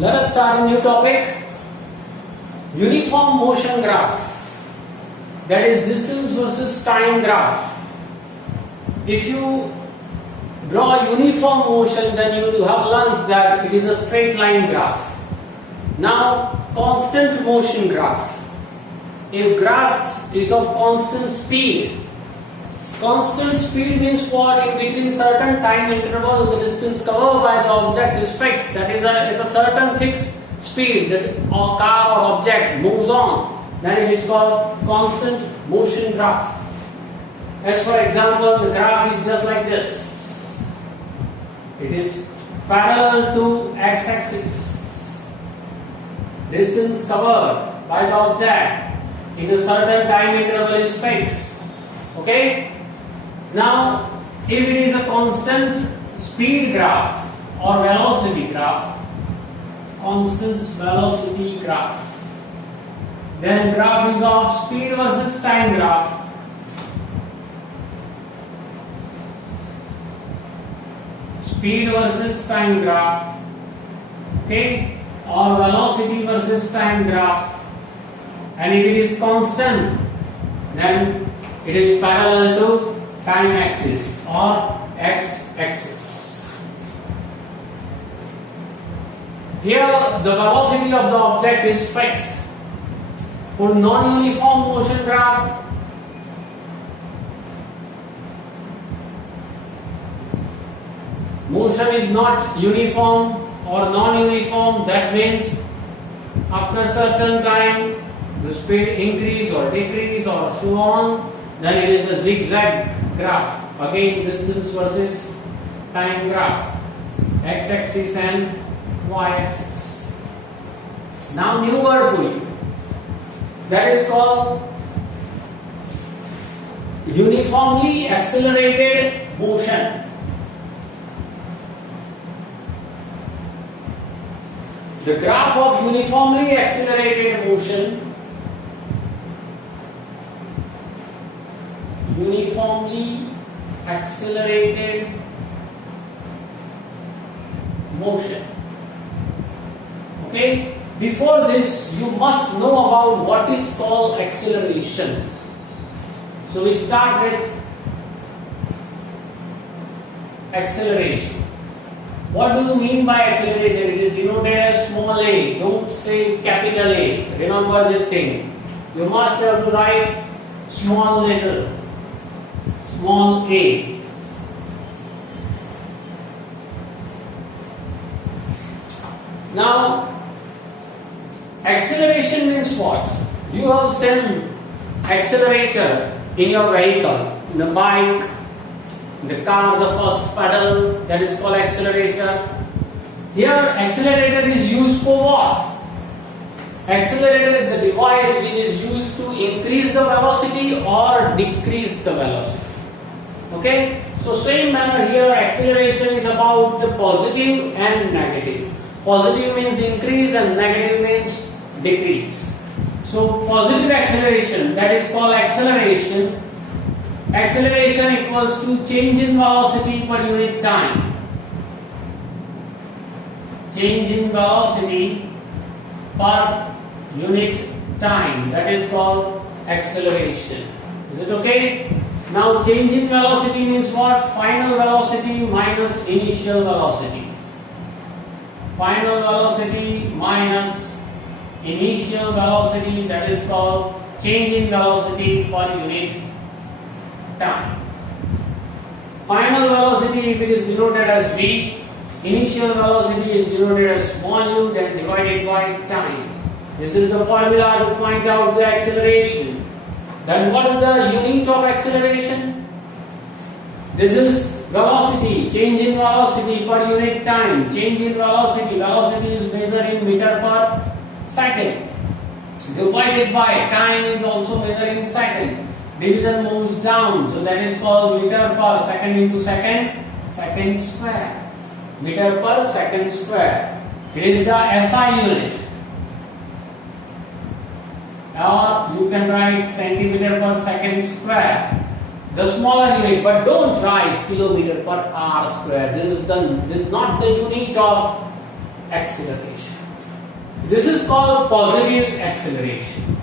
Let us start a new topic. Uniform motion graph. That is distance versus time graph. If you draw a uniform motion, then you have learnt that it is a straight line graph. Now, constant motion graph. If graph is of constant speed means what? In between certain time interval, the distance covered by the object is fixed. That is, it's a certain fixed speed that a car or object moves on. Then it is called constant motion graph. As for example, the graph is just like this. It is parallel to x-axis. Distance covered by the object in a certain time interval is fixed. Okay? Now, if it is a constant speed graph or velocity graph, constant velocity graph, then graph is of speed versus time graph. Speed versus time graph, okay, or velocity versus time graph. And if it is constant, then it is parallel to time axis or x-axis. Here the velocity of the object is fixed. For non-uniform motion graph, motion is not uniform or non-uniform. That means after a certain time the speed increase or decrease or so on. Then it is the zigzag graph. Again, distance versus time graph. X-axis and y-axis. Now new word for you. That is called uniformly accelerated motion. The graph of uniformly accelerated motion, uniformly accelerated motion. Okay? Before this, you must know about what is called acceleration. So we start with acceleration. What do you mean by acceleration? It is denoted as small a. Don't say capital A. Remember this thing. You must have to write small letter. Small a. Now, acceleration means what? You have seen accelerator in your vehicle, in the bike, in the car, the first pedal, that is called accelerator. Here, accelerator is used for what? Accelerator is the device which is used to increase the velocity or decrease the velocity. Okay? So same manner here, acceleration is about the positive and negative. Positive means increase and negative means decrease. So positive acceleration, that is called acceleration. Acceleration equals to change in velocity per unit time. Change in velocity per unit time. That is called acceleration. Is it okay? Now change in velocity means what? Final velocity minus initial velocity. Final velocity minus initial velocity, that is called change in velocity per unit time. Final velocity, if it is denoted as v, initial velocity is denoted as small u, then divided by time. This is the formula to find out the acceleration. Then what is the unit of acceleration? This is velocity, change in velocity per unit time. Change in velocity, velocity is measured in meter per second. Divided by time is also measured in second. Division moves down, so that is called meter per second into second, second square. Meter per second square. It is the SI unit. Or you can write centimeter per second square. The smaller unit, but don't write kilometer per hour square. This is not the unit of acceleration. This is called positive acceleration.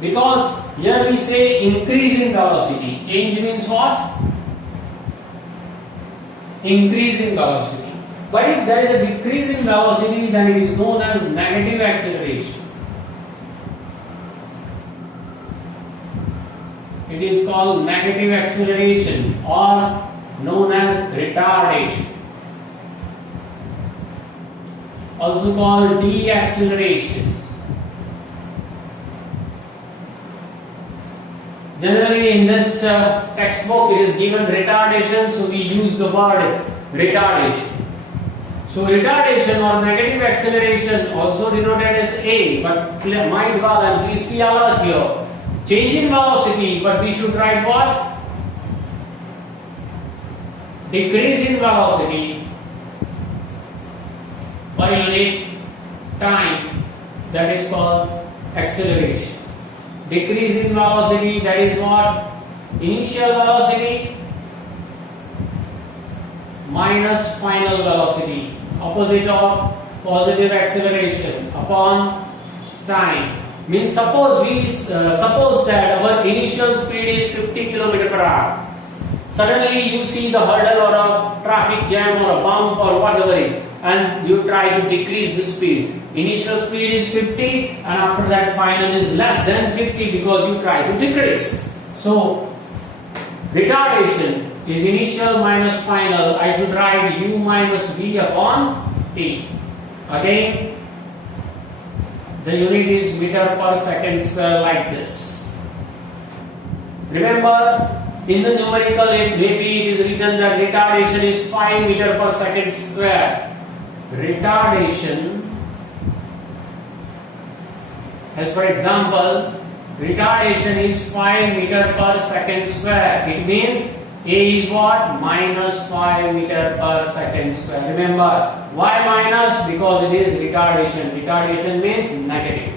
Because here we say increase in velocity. Change means what? Increase in velocity. But if there is a decrease in velocity, then it is known as negative acceleration. It is called negative acceleration or known as retardation. Also called deceleration. Generally in this textbook it is given retardation, so we use the word retardation. So retardation or negative acceleration, also denoted as A, but mind well and please be alert here. Change in velocity, but we should write what? Decrease in velocity per unit time, that is called acceleration. Decrease in velocity, that is what? Initial velocity minus final velocity, opposite of positive acceleration upon time. Means suppose that our initial speed is 50 km per hour. Suddenly you see the hurdle or a traffic jam or a bump or whatever it, and you try to decrease the speed. Initial speed is 50 and after that final is less than 50 because you try to decrease. So retardation is initial minus final. I should write u minus v upon t. Again, the unit is meter per second square, like this. Remember, in the numerical maybe it is written that retardation is 5 meter per second square. Retardation, as for example, retardation is 5 meter per second square. It means A is what? Minus 5 meter per second square. Remember, why minus? Because it is retardation. Retardation means negative.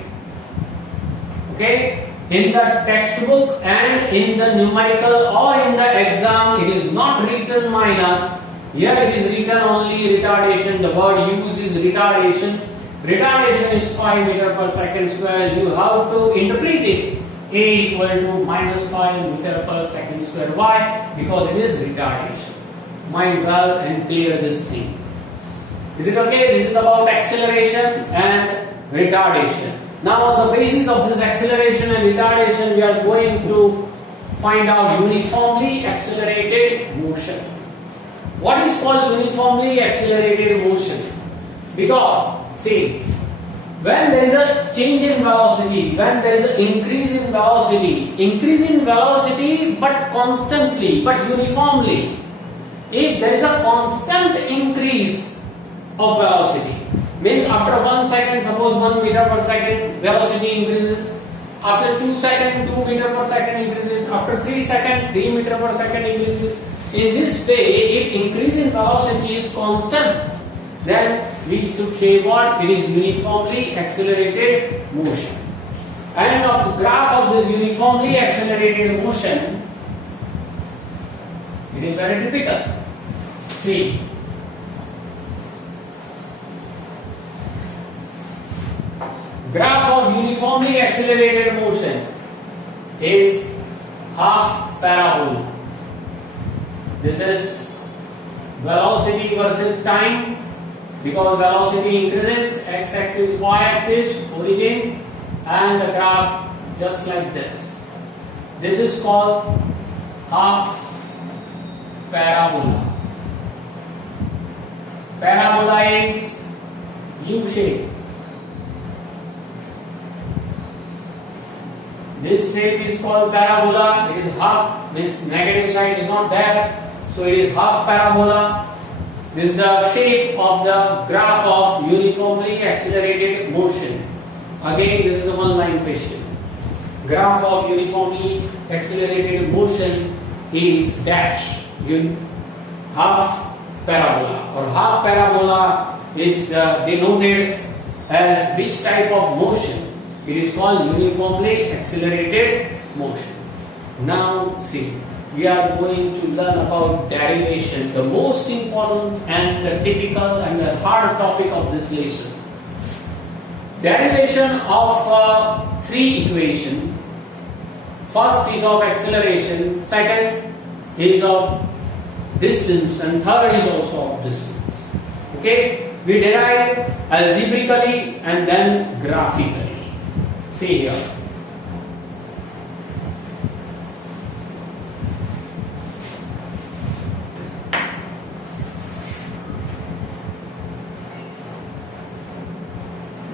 Okay? In the textbook and in the numerical or in the exam, it is not written minus. Here it is written only retardation. The word used is retardation. Retardation is 5 meter per second square. You have to interpret it. A equal to minus 5 meter per second square. Why? Because it is retardation. Mind well and clear this thing. Is it okay? This is about acceleration and retardation. Now on the basis of this acceleration and retardation, we are going to find out uniformly accelerated motion. What is called uniformly accelerated motion? Because, see, when there is a change in velocity, when there is an increase in velocity but constantly, but uniformly. If there is a constant increase of velocity, means after 1 second, suppose 1 meter per second, velocity increases. After 2 seconds, 2 meter per second increases. After 3 seconds, 3 meter per second increases. In this way, if increase in velocity is constant, then we should say what? It is uniformly accelerated motion. And of the graph of this uniformly accelerated motion, it is very typical. See, graph of uniformly accelerated motion is half parabola. This is velocity versus time. Because velocity increases, x-axis, y-axis, origin, and the graph just like this. This is called half parabola. Parabola is U-shape. This shape is called parabola. It is half, means negative side is not there, so it is half parabola. This is the shape of the graph of uniformly accelerated motion. Again, this is a one-line question. Graph of uniformly accelerated motion is dash, half parabola, or half parabola is denoted as which type of motion? It is called uniformly accelerated motion. Now see, we are going to learn about derivation, the most important and the typical and the hard topic of this lesson. derivation of three equation. First is of acceleration, second is of distance, and third is also of distance. Okay, we derive algebraically and then graphically. See here.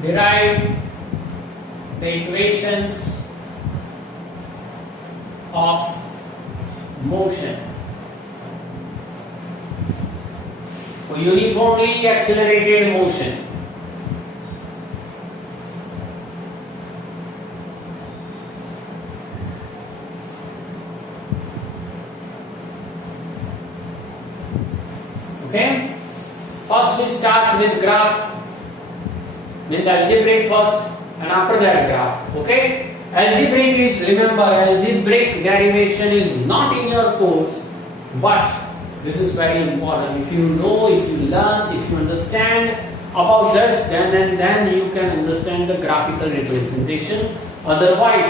Derive the equations of motion for uniformly accelerated motion. Okay, first we start with graph, means algebraic first and after that graph. Okay, algebraic is, remember, algebraic derivation is not in your course, but this is very important. If you know, if you learn, if you understand about this, then you can understand the graphical representation. Otherwise,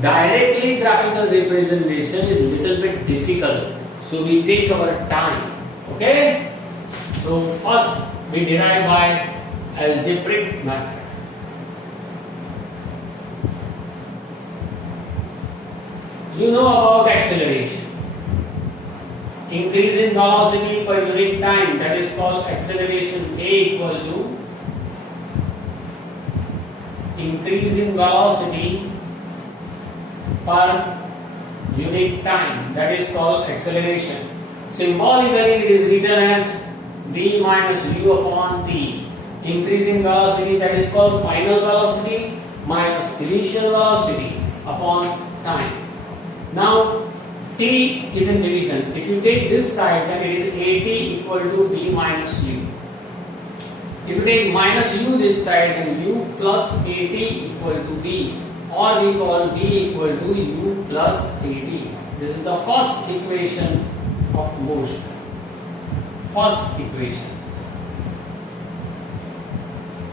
directly graphical representation is little bit difficult, so we take our time. Okay, so first we derive by algebraic method. You know about acceleration. Increase in velocity per unit time, that is called acceleration. A equal to increase in velocity per unit time, that is called acceleration. Symbolically it is written as v minus u upon t. Increase in velocity, that is called final velocity minus initial velocity upon time. Now t is in division. If you take this side, then it is at equal to v minus u. If you take minus u this side, then u plus at equal to v, or we call v equal to u plus at. This is the first equation of motion. First equation.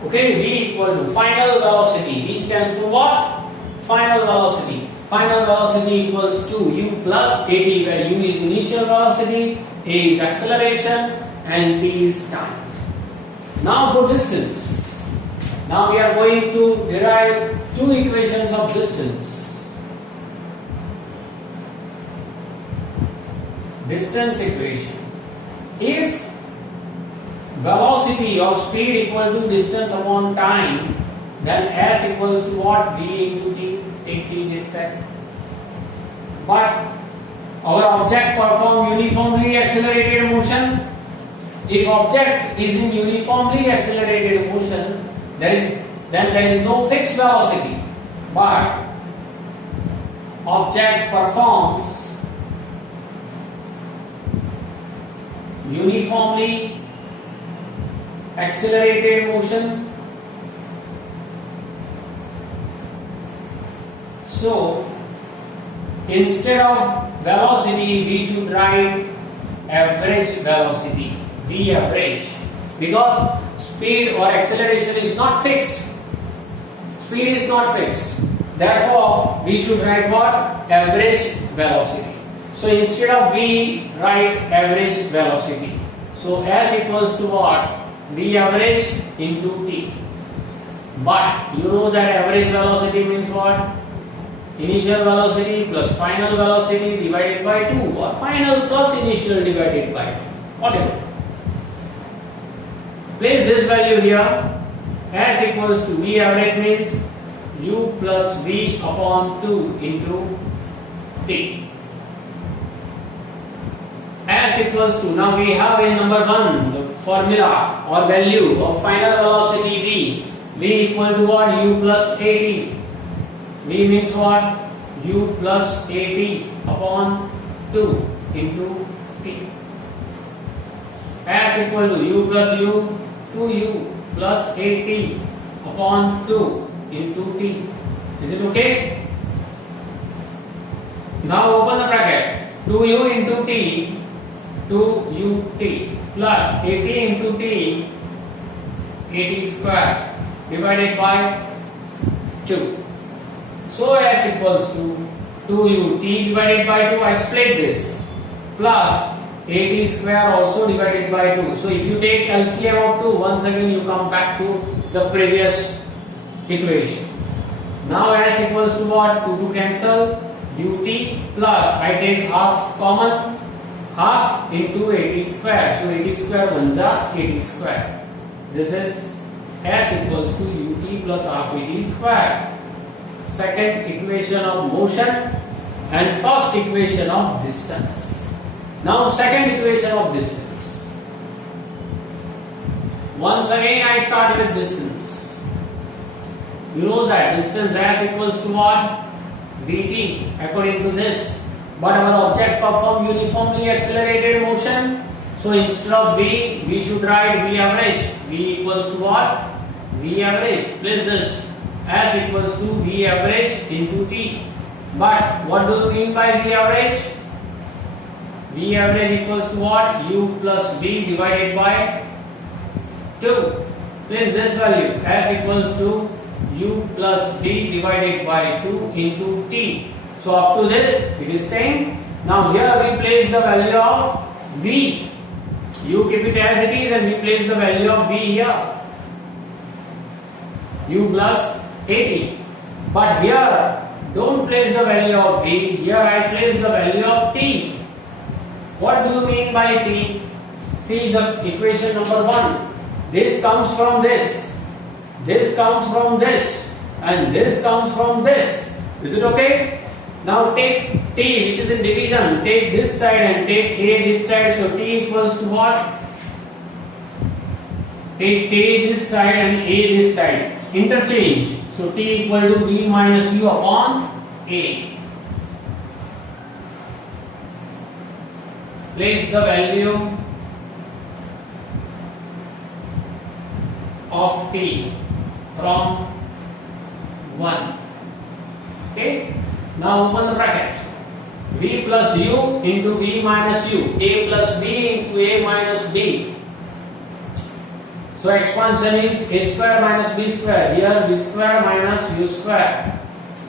Okay, v equal to final velocity. V stands for what? Final velocity. Final velocity equals to u plus at, where u is initial velocity, a is acceleration, and t is time. Now for distance. Now we are going to derive two equations of distance. Distance equation. If velocity or speed equal to distance upon time, then s equals to what? V into t. Take t this side. But our object perform uniformly accelerated motion. If object is in uniformly accelerated motion, then there is no fixed velocity, but object performs uniformly accelerated motion. So instead of velocity, we should write average velocity, V average, because speed or acceleration is not fixed. Speed is not fixed. Therefore, we should write what? Average velocity. So instead of V, write average velocity. So S equals to what? V average into T. But you know that average velocity means what? Initial velocity plus final velocity divided by 2, or final plus initial divided by 2, whatever. Place this value here. S equals to V average means u plus V upon 2 into T. S equals to, now we have in number 1 the formula or value of final velocity V. V equal to what? U plus AT. V means what? U plus AT upon 2 into T. S equal to U plus U, 2U plus AT upon 2 into T. Is it okay? Now open the bracket. 2U into T, 2UT plus AT into T, AT square. divided by 2. So s equals to 2ut divided by 2. I split this plus ad square also divided by 2. So if you take LCM of 2, once again you come back to the previous equation. Now s equals to what? 2 to cancel, ut plus I take half common, half into ad square. So ad square ones are ad square. This is s equals to ut plus half ad square. Second equation of motion and first equation of distance. Now second equation of distance. Once again I start with distance. You know that distance s equals to what? Vt according to this. But our object perform uniformly accelerated motion. So instead of v, we should write v average. V equals to what? V average. Place this. S equals to v average into t. But what do you mean by v average? V average equals to what? U plus v divided by 2. Place this value. S equals to u plus v divided by 2 into t. So up to this it is same. Now here we place the value of v. You keep it as it is and we place the value of v here. U plus 80. But here don't place the value of v. Here I place the value of t. What do you mean by t? See the equation number 1. This comes from this. This comes from this. And this comes from this. Is it okay? Now take t, which is in division. Take this side and take a this side. So t equals to what? Take a this side and a this side. Interchange. So t equal to v minus u upon a. Place the value of t from 1. Okay. Now open the bracket. V plus u into v minus u. A plus b into a minus b. So expansion is a square minus b square. Here b square minus u square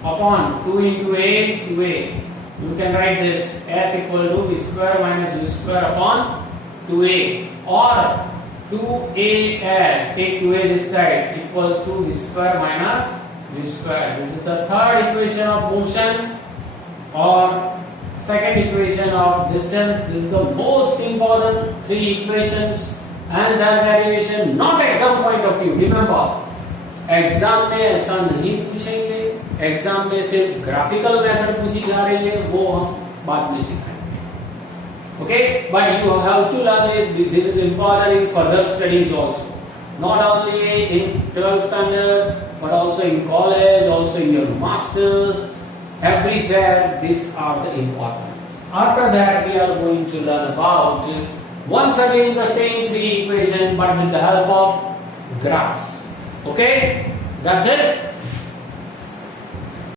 upon 2 into a to a. You can write this s equal to b square minus u square upon 2a, or 2as, take 2a this side, equals to b square minus u square. This is the third equation of motion or second equation of distance. This is the most important 3 equations and their derivation, not exam point of view. Remember, exam में ऐसा नहीं पूछेंगे, exam में सिर्फ graphical method पूछी जा रही है, वो हम बाद में सिखाएंगे. Okay, but you have to learn this is important in further studies also, not only in 12th standard but also in college, also in your masters, everywhere these are the important. After that we are going to learn about once again the same 3 equations but with the help of graphs. Okay, that's it.